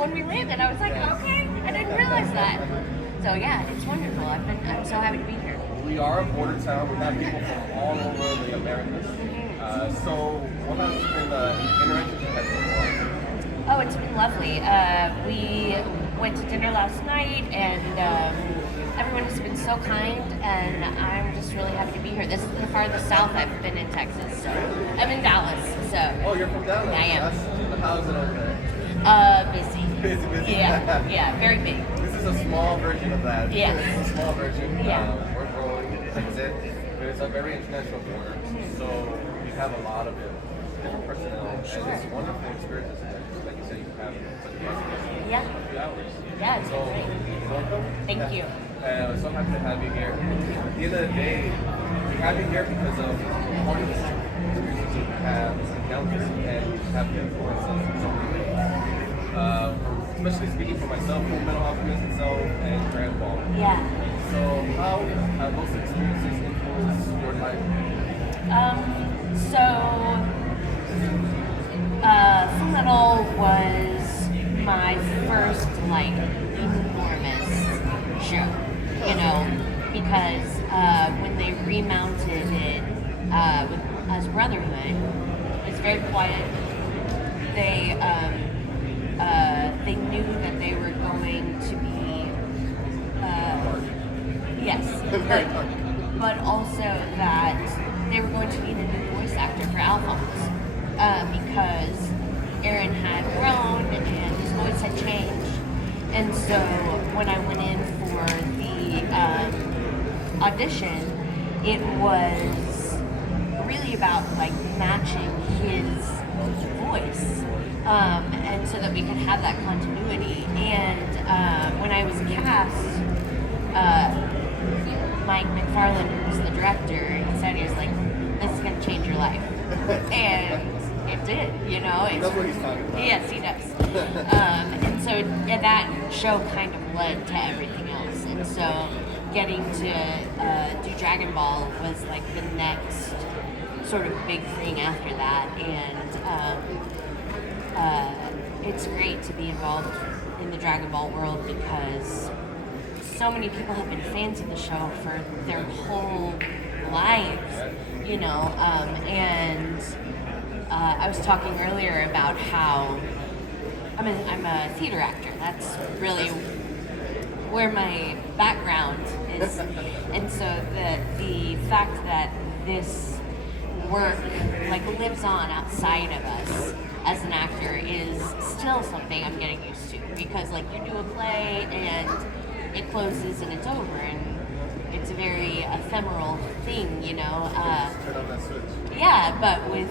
when we landed, I was like, okay, I didn't realize that. So yeah, it's wonderful. I'm so happy to be here. We are a border town. We have people from all over the Americas. So what has been the interaction you've had so far? Oh, it's been lovely. We went to dinner last night, and everyone has been so kind, and I'm just really happy to be here. This is the farthest south I've been in Texas, so I'm in Dallas. So Oh, you're from Dallas? I am. How's it over there? Busy. Busy. Yeah, very big. This is a small version of that. Yes. It's a small version. Yeah. We're growing. Like I said, it's a very international border, so you have a lot of different personnel, and it's wonderful experiences. Like you said, you have such a few hours. Yeah, it's So, great. welcome. Thank you. So happy to have you here. At the end of the day, we have you here because of all the experiences you have encountered and you have influenced us in some way. Especially speaking for myself, for mental health itself and grandpa. Yeah. So how have those experiences influenced your life? Full Metal was my first, like, enormous show, you know, because when they remounted it as Brotherhood, it was very quiet. They knew that they were going to be, yes, but also that they were going to need a new voice actor for Alphonse, because Aaron had grown and his voice had changed. And so when I went in for the audition, it was really about like matching his voice, and so that we could have that continuity. And when I was cast, Mike McFarland, who's the director, he said, he was like, "This is going to change your life," and it did. You know, He knows what he's talking about. yes, he does. And so that show kind of led to everything else. And so getting to do Dragon Ball was like the next sort of big thing after that. And it's great to be involved in the Dragon Ball world because so many people have been fans of the show for their whole lives, you know, and I was talking earlier about how I'm a theater actor. That's really where my background is, and so the fact that this work like lives on outside of us as an actor is still something I'm getting used to, because like you do a play and it closes and it's over, and it's a very ephemeral thing, you know. Turn on that switch. Yeah, but with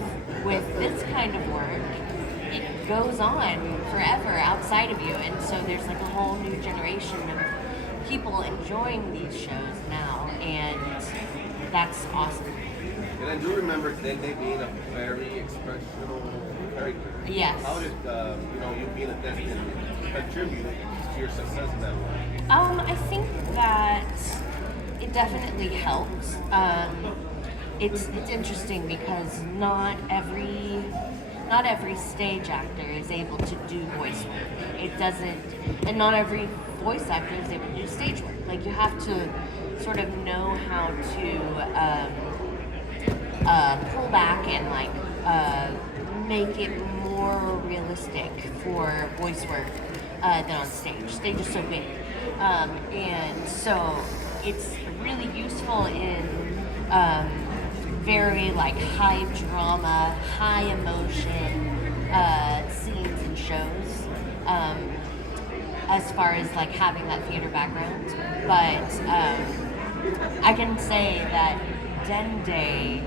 this kind of work, it goes on forever outside of you, and so there's like a whole new generation of people enjoying these shows now, and that's awesome. And I do remember Dende being a very expressional character. Yes. How did you being a Destiny contribute to your success in that way? I think that it definitely helps. It's interesting because not every stage actor is able to do voice work. It doesn't, and not every voice actor is able to do stage work. Like you have to sort of know how to pull back and like make it more realistic for voice work than on stage. Stage is so big, and so it's really useful in very like high drama, high emotion scenes and shows, as far as like having that theater background. But I can say that Dende,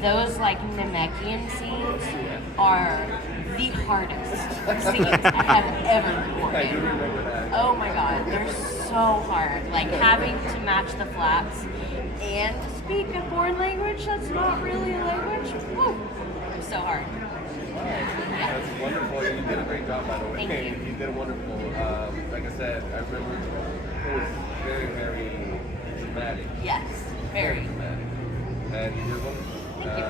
those like Namekian scenes are the hardest scenes I have ever recorded. I do remember that. Oh my god, they're so hard. Like having to match the flaps and speak a foreign language that's not really a language. Woo, so hard. That's wonderful. You did a great job, by the way. Thank you. You did wonderful. Like I said, I remember it was very, very dramatic. Yes, very. Dramatic. And you did wonderful. Thank you.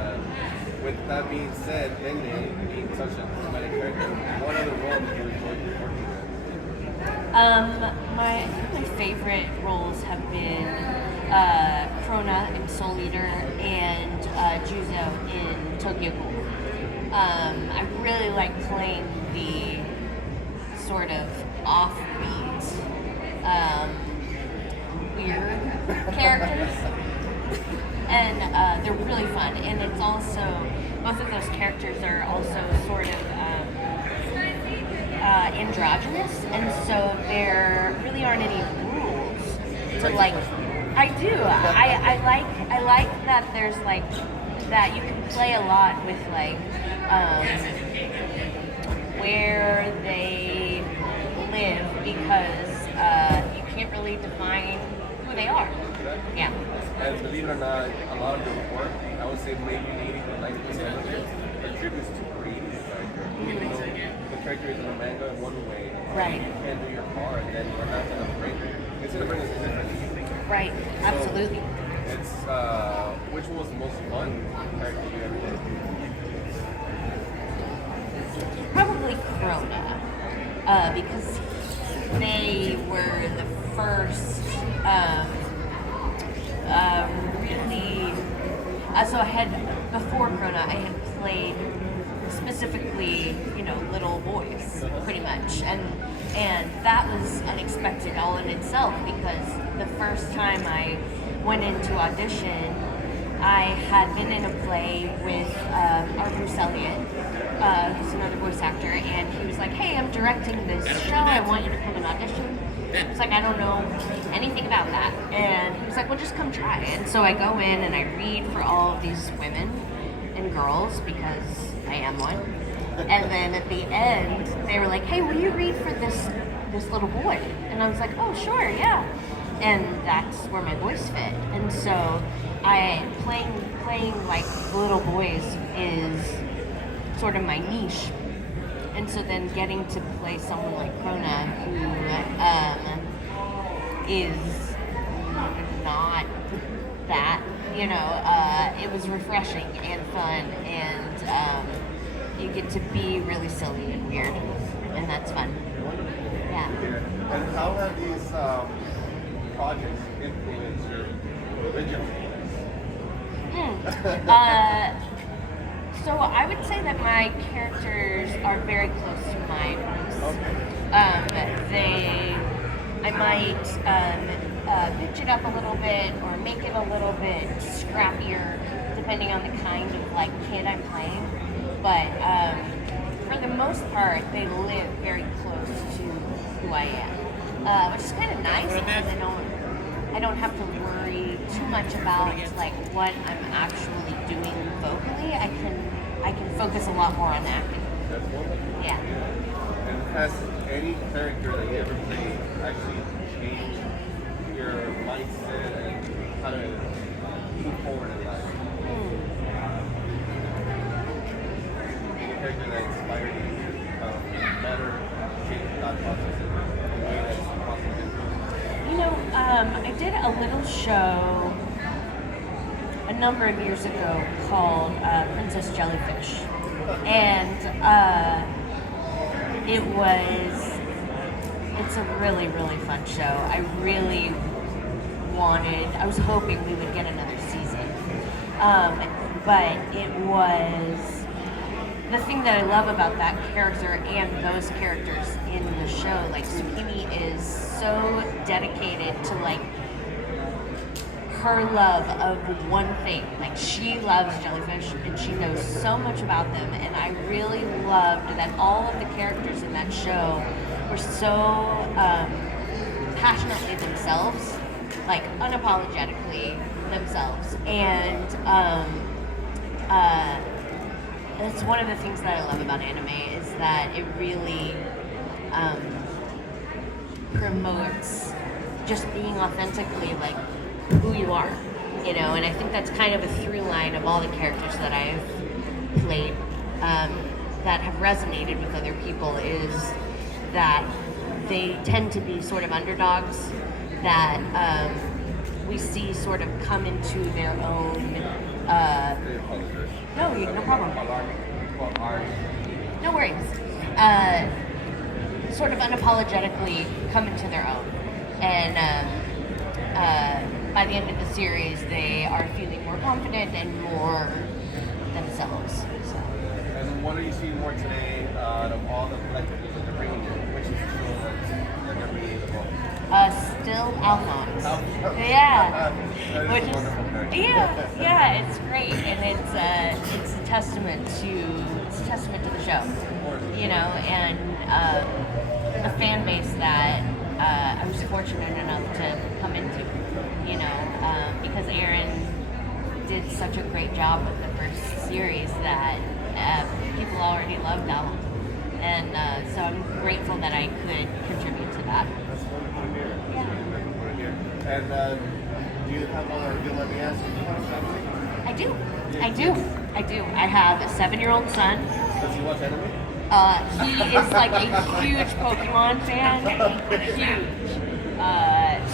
with that being said, Ending being such a dramatic character, what other role did you enjoy working with? My favorite roles have been Krona in Soul Eater and Juzo in Tokyo Ghoul. I really like playing the sort of offbeat, weird characters. And they're really fun. And it's also, both of those characters are also sort of androgynous, and so there really aren't any rules to like. I do. I like that there's like that you can play a lot with like where they live because you can't really define who they are. Yeah. And believe it or not, a lot of your work, I would say maybe 80 to 90% of it attributes to creating the character. Even though the character is in the manga in one way, Right. you can do your part, and then you're not going to bring it's going to bring us a different thing. Right. Absolutely. It's, which was the most fun character you ever did? Probably Krona, because they were the first really. So I had before Krona, I had played specifically, little boys, pretty much, and that was unexpected all in itself because the first time I went into audition, I had been in a play with Bruce Elliott, who's another voice actor, and he was like, "Hey, I'm directing this show. I want you to come and audition." I was like, "I don't know anything about that," and he was like, "Well, just come try." And so I go in and I read for all of these women and girls because I am one. And then at the end, they were like, "Hey, will you read for this little boy?" And I was like, "Oh, sure, yeah." And that's where my voice fit. And so playing like little boys is sort of my niche. And so then getting to play someone like Krona, who is not that, it was refreshing and fun, and you get to be really silly and weird, and that's fun. Yeah. And how have these projects influenced your original? So I would say that my characters are very close to my roots. Okay. I might pitch it up a little bit or make it a little bit scrappier, depending on the kind of like kid I'm playing. But for the most part, they live very close to who I am, which is kind of nice because I don't have to worry too much about like what I'm actually doing vocally. I can focus a lot more on acting. That's wonderful. Yeah. And has any character that you ever played actually changed your mindset and how to move forward in life? Any character that inspired you to better change your thought process in a way that's positive? I did a little show a number of years ago called Princess Jellyfish, and it's a really, really fun show. I was hoping we would get another season, but it was, the thing that I love about that character and those characters in the show, like Tsukimi is so dedicated to like her love of one thing. Like she loves jellyfish and she knows so much about them, and I really loved that all of the characters in that show were so passionately themselves, like unapologetically themselves, and that's one of the things that I love about anime is that it really promotes just being authentically like who you are, and I think that's kind of a through line of all the characters that I've played that have resonated with other people, is that they tend to be sort of underdogs that we see sort of come into their own I apologize. No problem. What are No worries. Sort of unapologetically come into their own. And by the end of the series, they are feeling more confident and more themselves. So. And what are you seeing more today out of all the collectibles that they're bringing in? Which is the show that they're bringing the most? Still Alphonse. Alphonse. Yeah. That is Which a wonderful character. yeah, it's great, and it's a testament to the show, you know, and the fan base that I was fortunate enough to come into, you know, because Aaron did such a great job with the first series that people already loved Alphonse, and so I'm grateful that I could contribute to that. That's wonderful to hear. Yeah. Wonderful to hear. And do you have a, do you let me ask, do you have a family? I do. I have a 7-year-old son. Does he watch anime? He is like a huge Pokemon fan. Huge.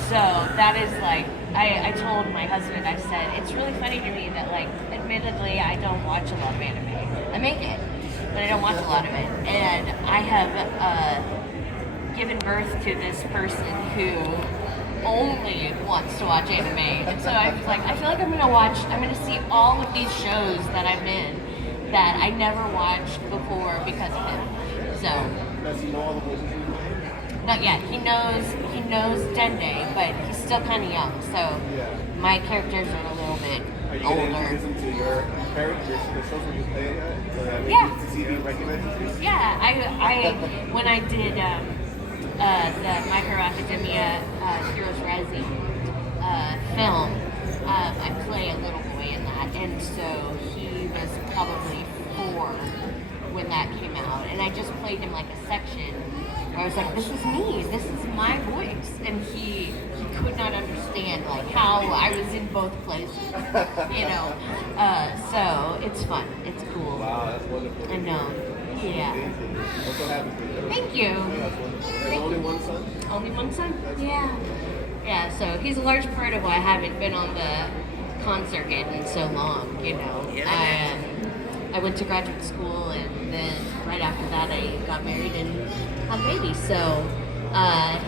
So that is like, I told my husband, I said, it's really funny to me that, like, admittedly, I don't watch a lot of anime. I make it, but I don't watch a lot of it. And I have given birth to this person who only wants to watch anime. And so I was like, I feel like I'm gonna see all of these shows that I'm in that I never watched before because of him. So. Does he know all the voices in the game? Not yet. He knows Dende, but he's still kind of young. So my characters are a little bit Are you going to older. introduce him to your characters, the shows where you play so that Yeah. to see if he recognizes you? Yeah, I when I did the My Hero Academia Heroes Rising film, I play a little boy in that, and so he was probably 4 when that came out, and I just played him like a section where I was like, this is me, this is my voice, and he could not understand like how I was in both places, you know. So it's fun, it's cool. Wow, that's wonderful. I know. Yeah. Amazing. I'm so happy for you. Thank you. That's wonderful. And only one son? Only one son? Yeah. Yeah, so he's a large part of why I haven't been on the con circuit in so long, you know. I went to graduate school, and then right after that I got married and had a baby. So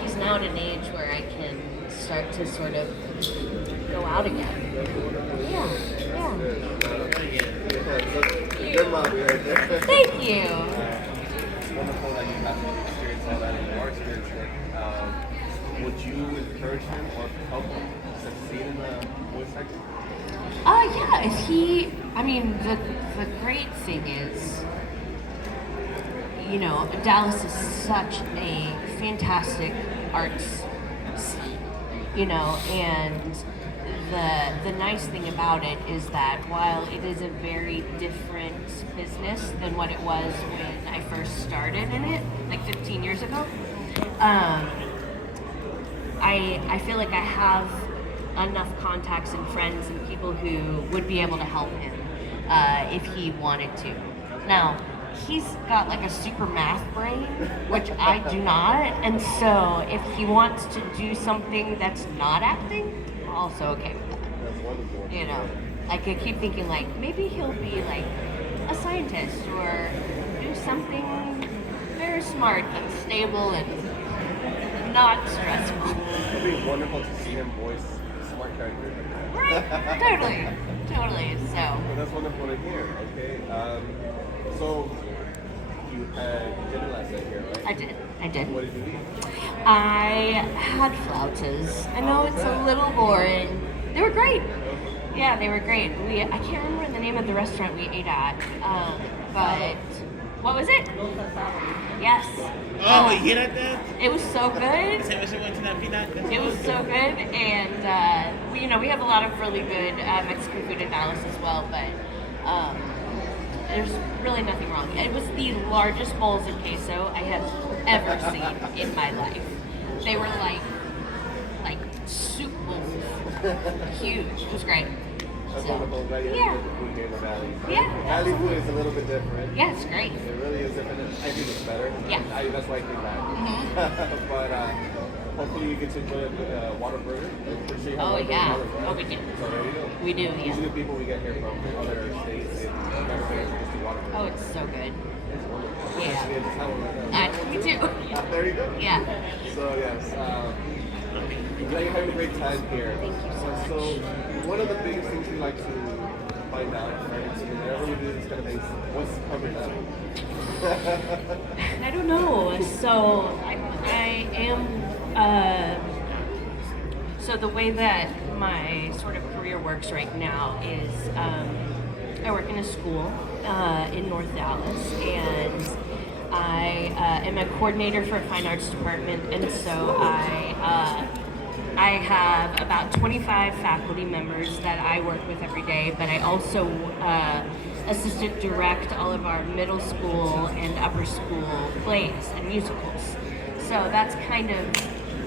he's now at an age where I can start to sort of go out again. Yeah. Good mommy right there. Thank you. It's wonderful that you have to experience all that in your experience. Would you encourage him or help him succeed in the voice acting? Yeah, I mean, the great thing is, you know, Dallas is such a fantastic arts scene, you know, and the nice thing about it is that while it is a very different business than what it was when I first started in it, like 15 years ago, I feel like I have enough contacts and friends and people who would be able to help him if he wanted to. Now, he's got like a super math brain, which I do not, and so if he wants to do something that's not acting, I'm also okay with that. That's wonderful. You know, I could keep thinking like maybe he'll be like a scientist or do something very smart and stable and not stressful. It'd be wonderful to see him voice smart characters. Right? Totally. So. Well, that's wonderful to hear. Okay. So you had dinner last night here, right? I did. What did you eat? I had flautas. I know it's a little boring. They were great. Yeah, they were great. I can't remember the name of the restaurant we ate at, but what was it? Yes. Oh, you get at that? It was so good. Se went to that peanut. It was so good, and we have a lot of really good Mexican food in Dallas as well, but there's really nothing wrong. It was the largest bowls of queso I have ever seen in my life. They were like soup bowls, huge. It was great. That's So, wonderful. Right? yeah. The food here in the valley. Yeah, Valley food is a little bit different. Yeah, it's great. It really is different. I think it's better. Yeah. That's why I came back. Mhm. But hopefully you get to enjoy a water burger. I'm pretty sure you have Oh, water yeah. burgers, right? Oh, we do. So there you go. We do, yeah. Usually the people we get here from other states and never been to just the water burger. Oh, it's so good. It's wonderful. Yeah. Actually, it's how we're Me too. there you go. Yeah. So yes, I'm glad you're having a great time here. Thank you so much. So one of the biggest things we like to find out, right? So whenever we do this kind of things, what's coming up? I don't know. So I am. So the way that my sort of career works right now is I work in a school in North Dallas, and I am a coordinator for a fine arts department, and so I have about 25 faculty members that I work with every day, but I also assistant direct all of our middle school and upper school plays and musicals. So that's kind of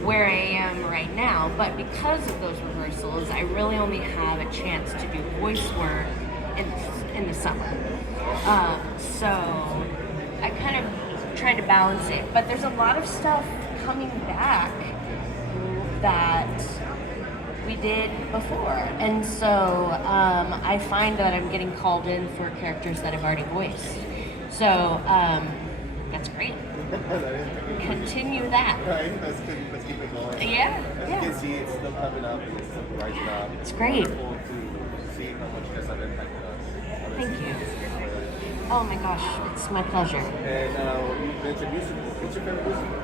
where I am right now, but because of those rehearsals, I really only have a chance to do voice work in the summer. So I kind of try to balance it, but there's a lot of stuff coming back that we did before, and so I find that I'm getting called in for characters that I've already voiced. So that's great. Continue that. Right, let's keep it going. Yeah, As yeah. you can see, it's still coming up, it's still rising up. It's great. Wonderful to see how much you guys have impacted us. Thank you. Oh my gosh, it's my pleasure. And you mentioned musicals. What's your favorite musical?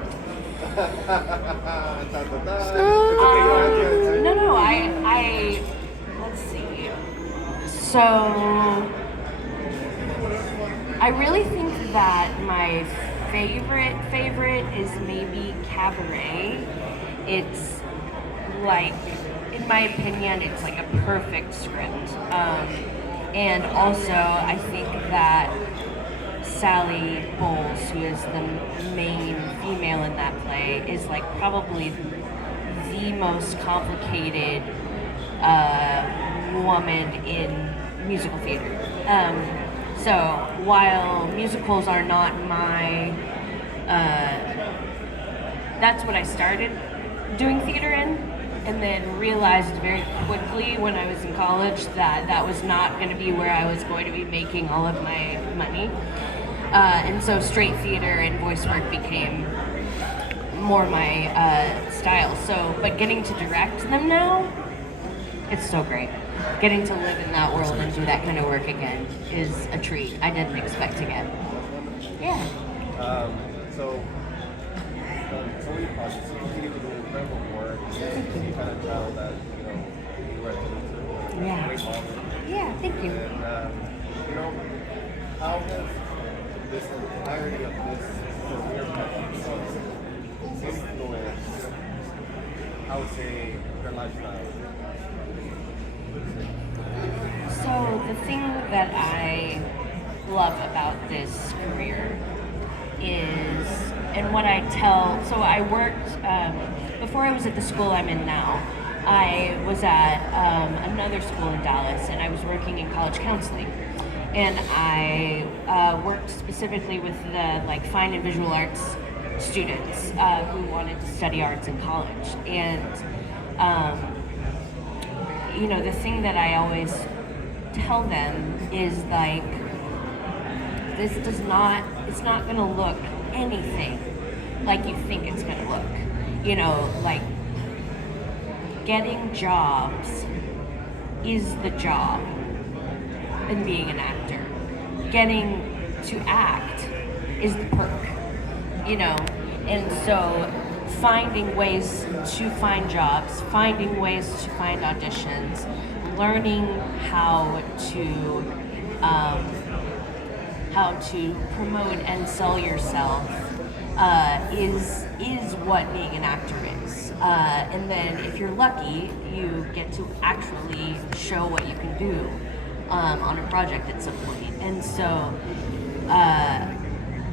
No, I, let's see. So, I really think that my favorite is maybe Cabaret. It's like, in my opinion, it's like a perfect script. And also, I think that Sally Bowles, who is the main female in that play, is like probably the most complicated woman in musical theater. So while musicals are not my, that's what I started doing theater in, and then realized very quickly when I was in college that that was not going to be where I was going to be making all of my money. And so straight theater and voice work became more my style. So, but getting to direct them now, it's so great. Getting to live in that world and do that kind of work again is a treat I didn't expect to get. Yeah. So many projects, you continue to do incredible work. You kind of tell that, you were a Yeah. great model. Yeah, thank you. And, how has this entirety of this career path influenced, I would say, your lifestyle? So the thing that I love about this career is, and what I tell, so I worked, before I was at the school I'm in now, I was at another school in Dallas, and I was working in college counseling. And I worked specifically with the fine and visual arts students who wanted to study arts in college. And the thing that I always tell them is it's not going to look anything like you think it's going to look. Getting jobs is the job in being an actor. Getting to act is the perk, and so finding ways to find jobs, finding ways to find auditions, learning how to promote and sell yourself is what being an actor is. And then if you're lucky, you get to actually show what you can do on a project at some point. And so,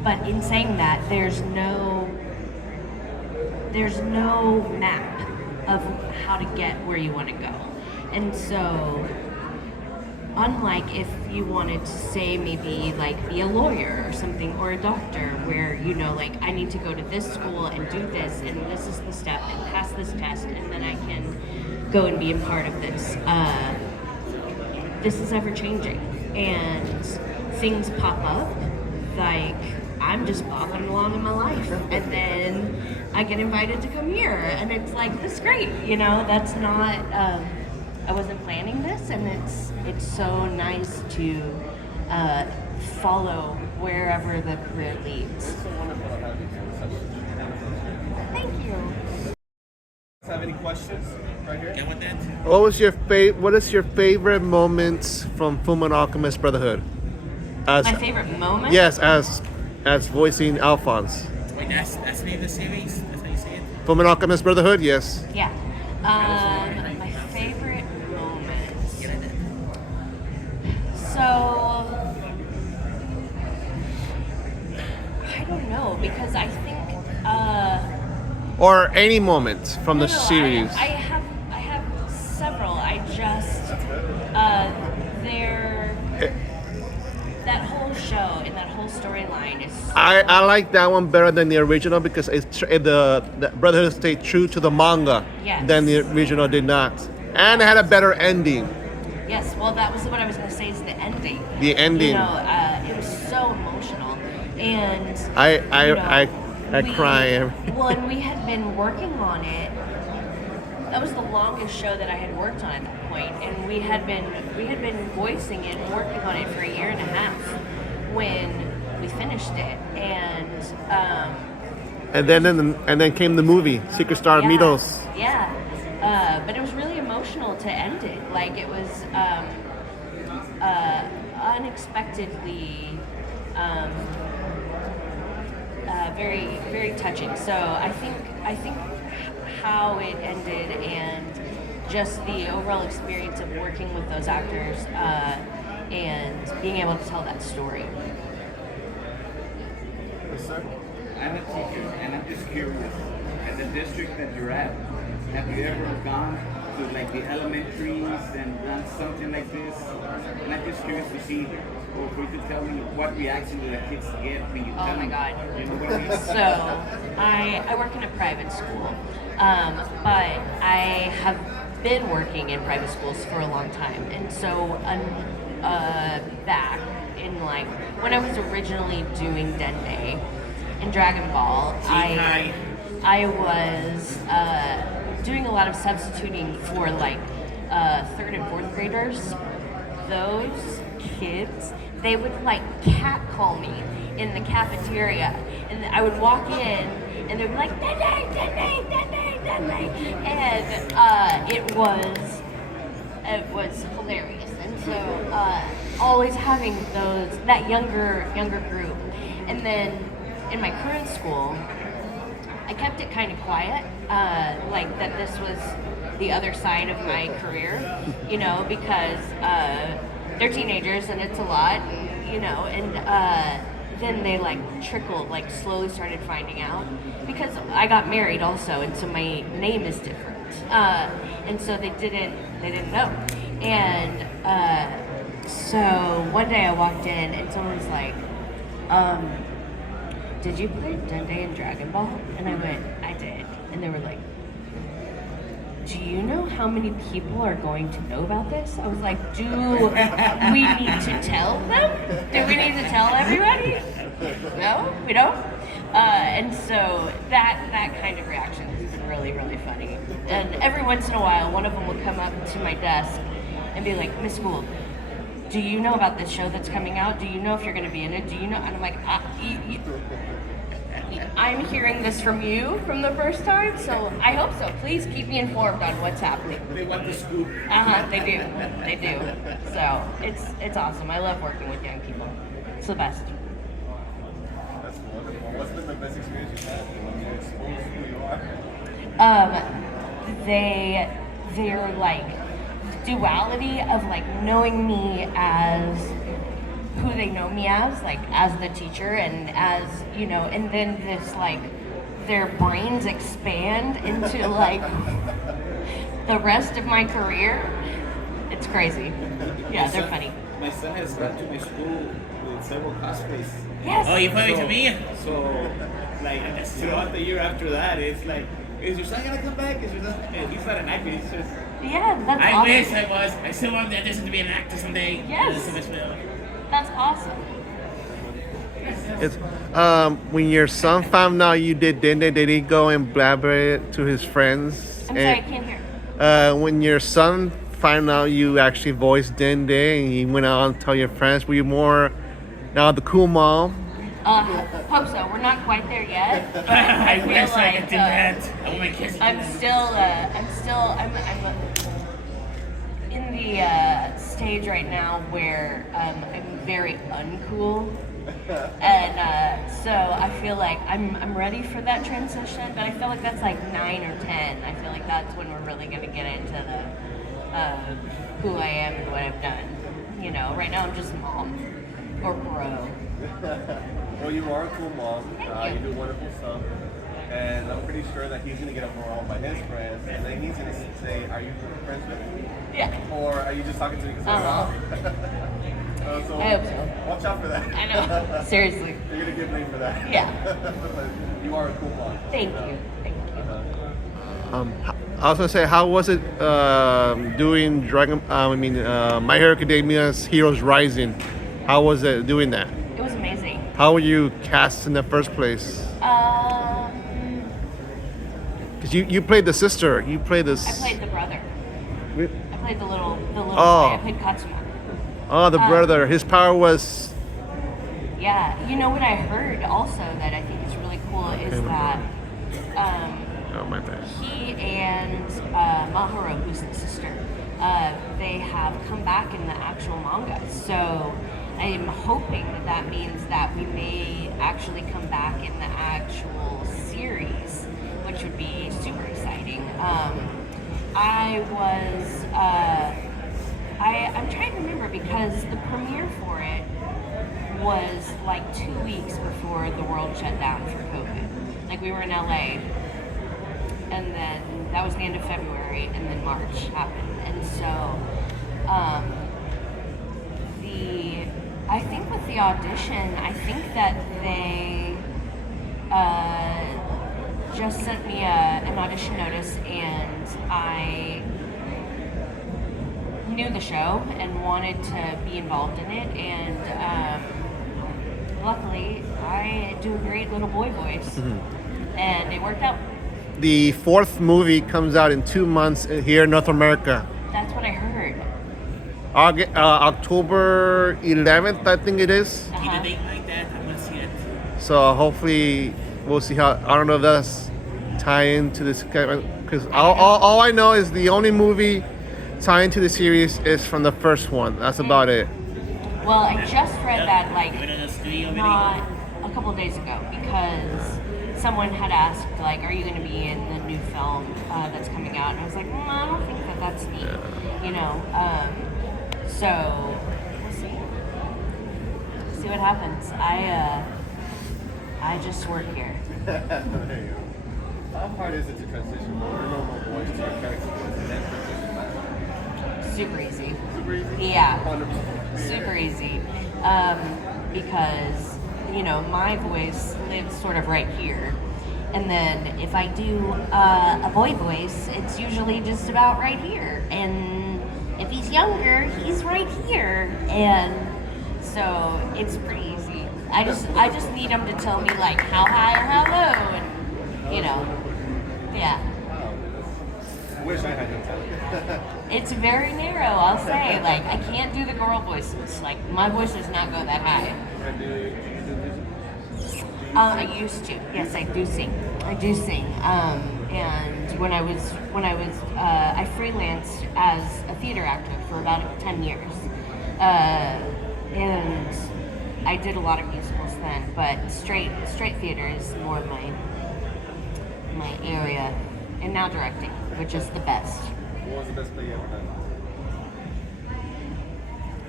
but in saying that, there's no map of how to get where you want to go. And so unlike if you wanted to say maybe like be a lawyer or something or a doctor where like I need to go to this school and do this and this is the step and pass this test and then I can go and be a part of this. This is ever changing and things pop up like I'm just bobbing along in my life and then I get invited to come here and it's like this is great, that's not I wasn't planning this, and it's so nice to follow wherever the career leads. It's so wonderful to have you here. Thank you. Have any questions right here? Get with that? What is your favorite moments from Fullmetal Alchemist Brotherhood? My favorite moment? Yes, as voicing Alphonse. Wait, that's the name of the series? That's how you say it? Fullmetal Alchemist Brotherhood, yes. Yeah. My favorite moments. Get at that. So I don't know because I think Or any moment from the no, series. I have several. I just that whole show and that whole storyline is so I like that one better than the original because the Brotherhood stayed true to the manga Yes. than the original did not. And it had a better ending. Yes, well, that was what I was going to say is the ending. The ending. It was so emotional, and I cry. Well, and we had been working on it. That was the longest show that I had worked on at that point, and we had been voicing it and working on it for a year and a half when we finished it, And then came the movie Secret Star Mitos. Yeah, but it was really emotional to end it. Like it was unexpectedly very very touching. So I think how it ended and just the overall experience of working with those actors and being able to tell that story. Yes, sir. I'm a teacher, and I'm just curious. At the district that you're at, have you ever gone to like the elementaries and done something like this? And I'm just curious to see, or for you to tell me what reaction do the kids get when you tell Oh my them. God. You know what I mean? So I work in a private school, but I have been working in private schools for a long time, and so back in like when I was originally doing Dende in Dragon Ball, I was doing a lot of substituting for like third and fourth graders. Those kids, they would like catcall me in the cafeteria, and I would walk in, and they'd be like, "Dende, Dende, Dende, Dende," and it was hilarious. And so always having that younger group, and then in my current school, I kept it kind of quiet, like that this was the other side of my career, because they're teenagers and it's a lot, and then they slowly started finding out because I got married also, and so my name is different, and so they didn't know, and so one day I walked in and someone was like, "Did you play Dende in Dragon Ball?" And I went, "I did." And they were like, "Do you know how many people are going to know about this?" I was like, "Do we need to tell them? Do we need to tell everybody?" No, we don't. And so that kind of reaction has been really, really funny. And every once in a while, one of them will come up to my desk and be like, "Miss Gould, do you know about this show that's coming out? Do you know if you're going to be in it? Do you know?" And I'm like, I'm hearing this from you from the first time, so I hope so. Please keep me informed on what's happening. They want the scoop. They do. So it's awesome. I love working with young people. It's the best. That's wonderful. What's been the best experience you've had when you exposed who you are? They're like duality of like knowing me as who they know me as, like as the teacher and as, and then this like their brains expand into like the rest of my career. It's crazy. Yeah, they're funny. My son has gone to my school with several cosplays. Yes. Oh, you funny to me? So, like, throughout the year after that, it's like, is your son gonna come back? Is your son? He's not an actor. He's just. Yeah, that's I awesome. wish I was. I still want to audition to be an actor someday. Yes. That's awesome. It's when your son found out you did Dende, did he go and blabber it to his friends? I'm sorry, I can't hear. When your son found out you actually voiced Dende and he went out and tell your friends, were you more now the cool mom? Hope so. We're not quite there yet. But I feel wish I like, could do that. I want my kids to do I'm that. I'm in the stage right now where I'm very uncool, and so I feel like I'm ready for that transition. But I feel like that's like 9 or 10. I feel like that's when we're really gonna get into the who I am and what I've done. You know, right now I'm just mom or bro. Well, you are a cool mom. Thank you. You do wonderful stuff. And I'm pretty sure that he's going to get overwhelmed by his friends. And then he's going to say, are you friends with me? Yeah. Or are you just talking to me because Uh-huh. so I hope so. watch out for that. I know. Seriously. You're going to get blamed for that. Yeah. But you are a cool mom. Thank you. Thank you. I was gonna say, how was it doing My Hero Academia's Heroes Rising? How was it doing that? It was amazing. How were you cast in the first place? Because you played the sister. You played this. I played the brother. I played the little Oh. boy. I played Katsuma. Oh, the brother. His power was. Yeah. You know what I heard also that I think is really cool is that Oh my bad. he and Mahara, who's the sister, they have come back in the actual manga. So I am hoping that that means that we may actually come back in the actual series, which would be super exciting. I'm trying to remember because the premiere for it was like 2 weeks before the world shut down for COVID. Like we were in LA, and then that was the end of February, and then March happened, and so I think with the audition, I think that they just sent me an audition notice, and I knew the show and wanted to be involved in it, and luckily I do a great little boy voice, and it worked out. The fourth movie comes out in 2 months here in North America. That's what I heard. October 11th, I think it is. Keep a date like that. I want to see it. So hopefully we'll see how. I don't know if that's tie into this because all I know is the only movie tie into the series is from the first one. That's about it. Well, I just read that like Put it in a studio video. not a couple of days ago because someone had asked like, "Are you going to be in the new film that's coming out?" And I was like, I don't think that that's me. You know. So we'll see. See what happens. I just work here. There you go. How hard is it to transition from your normal voice to your character voice and then transition back? Super easy. Super easy? Yeah. 100%. Super easy. Because, you know, my voice lives sort of right here. And then if I do a boy voice, it's usually just about right here. And if he's younger, he's right here. And so it's pretty easy. I just need him to tell me like how high or how low, and you know, yeah. I wish I had your talent. It's very narrow, I'll say. Like, I can't do the girl voices. Like, my voice does not go that high. And do you I used to. Yes, I do sing. I do sing. And when I freelanced as a theater actor for about 10 years. And I did a lot of musicals then, but straight theater is more of my area. And now directing, which is the best. What was the best play you ever done?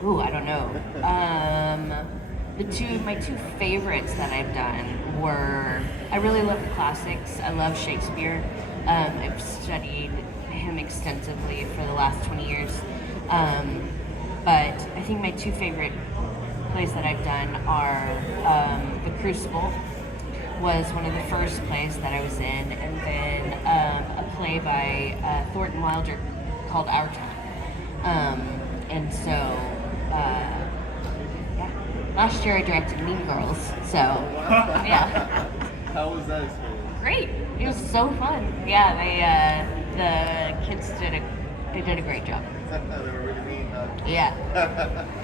Ooh, I don't know. My two favorites that I've done were, I really love the classics. I love Shakespeare. I've studied him extensively for the last 20 years. But I think my two favorite plays that I've done are The Crucible was one of the first plays that I was in, and then a play by Thornton Wilder called Our Town. And so, yeah. Last year I directed Mean Girls, so yeah. How was that experience? Great. It was so fun. Yeah, the kids did a great job. They were really mean, huh? Yeah.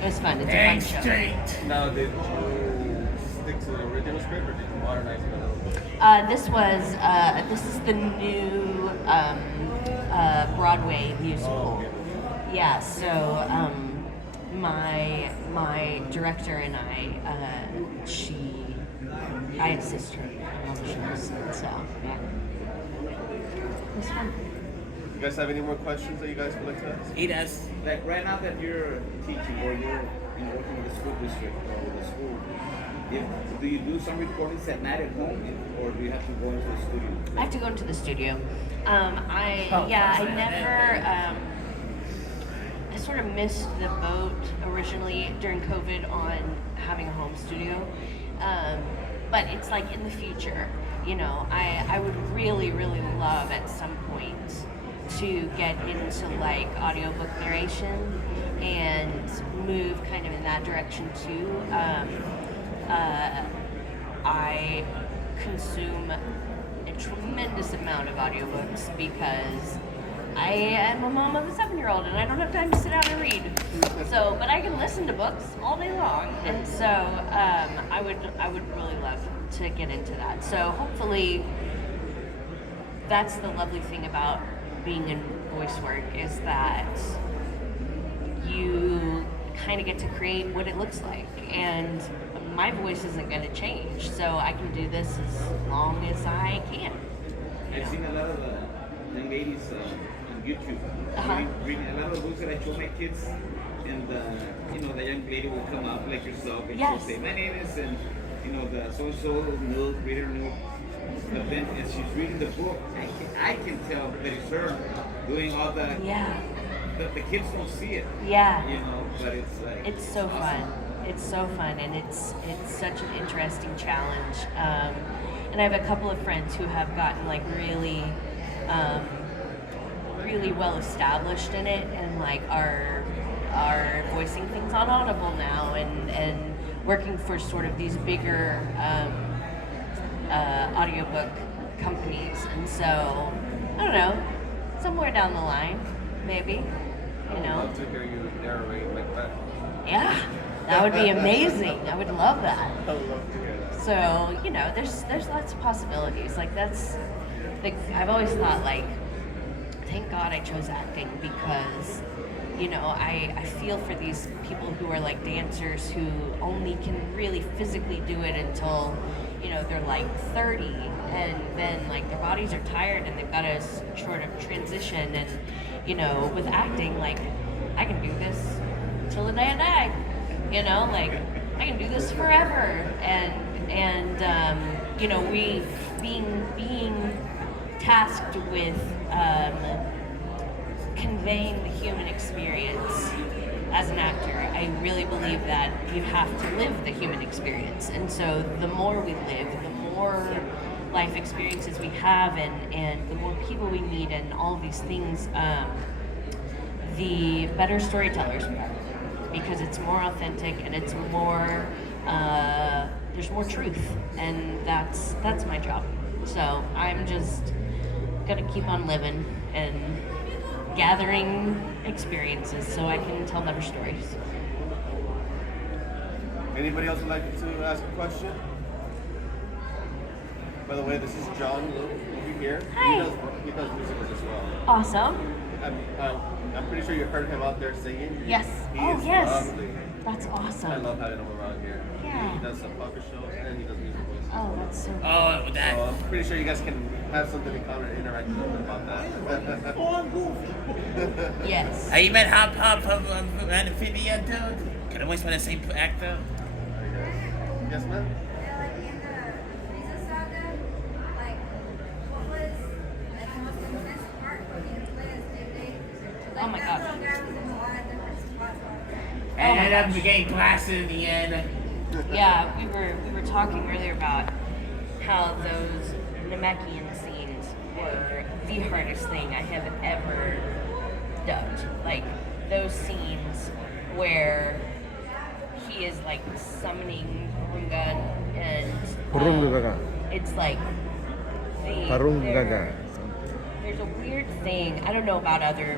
It was fun. It's a fun show. Straight. Now, did you stick to the original script or did you modernize it a little bit? This is the new Broadway musical. Yeah, so my director and I assist her on all the shows, so yeah, it was fun. You guys have any more questions that you guys would like to ask? He does. Like right now that you're teaching or you're working with the school district or with the school, do you do some recordings at night at home or do you have to go into the studio? I have to go into the studio. I sort of missed the boat originally during COVID on having a home studio. But it's like in the future, I would really, really love at some point to get into like audiobook narration and move kind of in that direction too. I consume a tremendous amount of audiobooks because I am a mom of a 7-year-old and I don't have time to sit down and read. So, but I can listen to books all day long, and so I would really love to get into that. So hopefully, that's the lovely thing about being in voice work is that you kind of get to create what it looks like, and my voice isn't going to change, so I can do this as long as I can. I've seen a lot of young ladies on YouTube reading a lot of books that I show my kids, and the young lady will come up like yourself and Yes. she'll say, "My name is," and the so-and-so milk, reader milk. But then as she's reading the book, I can tell that it's her doing all the. Yeah. The kids don't see it. Yeah. But it's like. It's so awesome. fun. It's so fun, and it's such an interesting challenge. And I have a couple of friends who have gotten like really, really well established in it, and like are voicing things on Audible now, and working for sort of these bigger audiobook companies. And so I don't know, somewhere down the line, maybe. I'd love to hear you narrate like that. Yeah, that would be amazing. I would love that. I would love to hear that. So, there's lots of possibilities. Like I've always thought like, thank God I chose acting because, I feel for these people who are like dancers who only can really physically do it until, they're like 30, and then like their bodies are tired and they've got to sort of transition. And, with acting, like I can do this till the day I die. Like I can do this forever, and we being tasked with conveying the human experience as an actor. I really believe that you have to live the human experience, and so the more we live, the more life experiences we have, and the more people we meet, and all of these things, the better storytellers we are. Because it's more authentic and it's more, there's more truth, and that's my job. So I'm just gonna keep on living and gathering experiences so I can tell better stories. Anybody else would like to ask a question? By the way, this is John Luke over here. Hi. He does musicals as well. Awesome. I'm pretty sure you heard him out there singing. Yes. He Oh, is yes. lovely. That's awesome. I love having him around here. Yeah. He does some puppet shows and he does music voices. Oh, that's so cool. Oh, So that. I'm pretty sure you guys can have something in common and interact a little bit about that. Yes. You met Hop Hop from Amphibian, dude? Could always been the same actor. Yes, ma'am? Like in the Frieza saga, like what was like the most intense part for me to play as Day Day? Like Oh my that gosh. little guy was in the water, ended up gosh. getting blasted in the end. Yeah, we were talking earlier about how those Namekian scenes were the hardest thing I have ever dubbed. Like those scenes where he is like summoning Rungan and Burungaga. it's like Burungaga. there's a weird thing. I don't know about other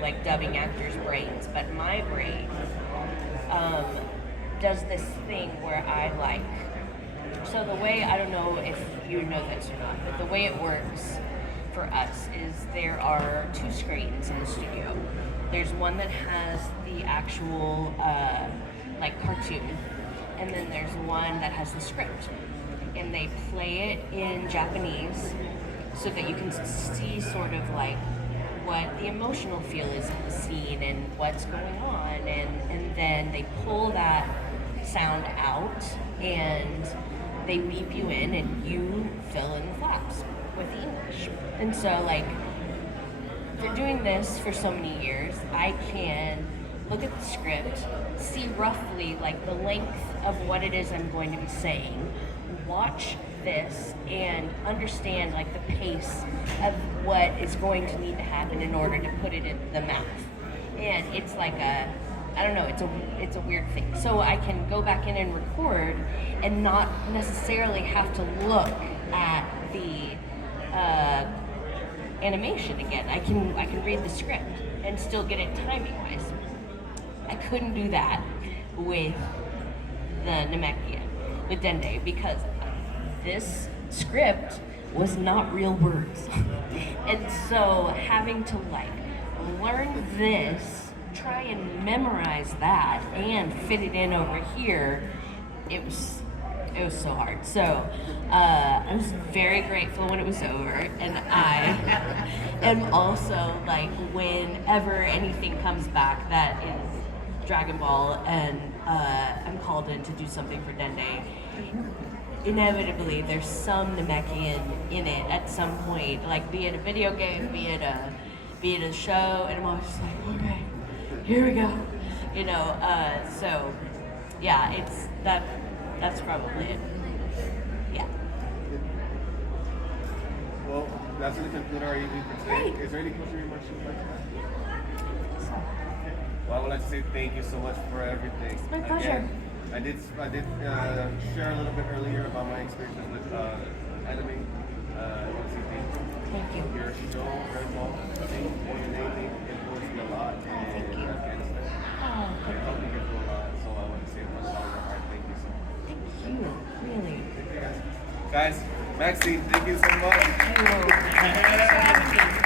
like dubbing actors' brains, but my brain does this thing where I like. So the way, I don't know if you know this or not, but the way it works for us is there are 2 screens in the studio. There's one that has the actual like cartoon, and then there's one that has the script. And they play it in Japanese so that you can see sort of like what the emotional feel is of the scene and what's going on, and then they pull that sound out and they beep you in and you fill in the flaps with the English. And so like for doing this for so many years, I can look at the script, see roughly like the length of what it is I'm going to be saying, watch this and understand like the pace of what is going to need to happen in order to put it in the mouth. And it's like I don't know, it's a weird thing. So I can go back in and record and not necessarily have to look at the animation again. I can read the script and still get it timing wise. I couldn't do that with the Namekian, with Dende, because this script was not real words. And so having to like learn this, try and memorize that and fit it in over here, it was so hard. So I was very grateful when it was over, and I am also like, whenever anything comes back that is Dragon Ball and I'm called in to do something for Dende, inevitably there's some Namekian in it at some point, like be it a video game, be it a show, and I'm always just like, okay, here we go, you know. So yeah, it's that's probably it. Yeah. Well, that's going to conclude our evening for today. Great. Is there any closing remarks you would like to add? Well, I would like to say thank you so much for everything. It's my pleasure. Again, I did share a little bit earlier about my experiences with anime. I want to say thank you. Thank you. Your show, Dragon Ball, more than anything, influenced me a lot. Thank you. Afghanistan. Oh, It helped me get through a lot, so I want to say from the bottom of my heart, thank you so much. thank you. Really. Thank you guys. Guys, Maxey, thank you so much. Thank you. Thanks for having me.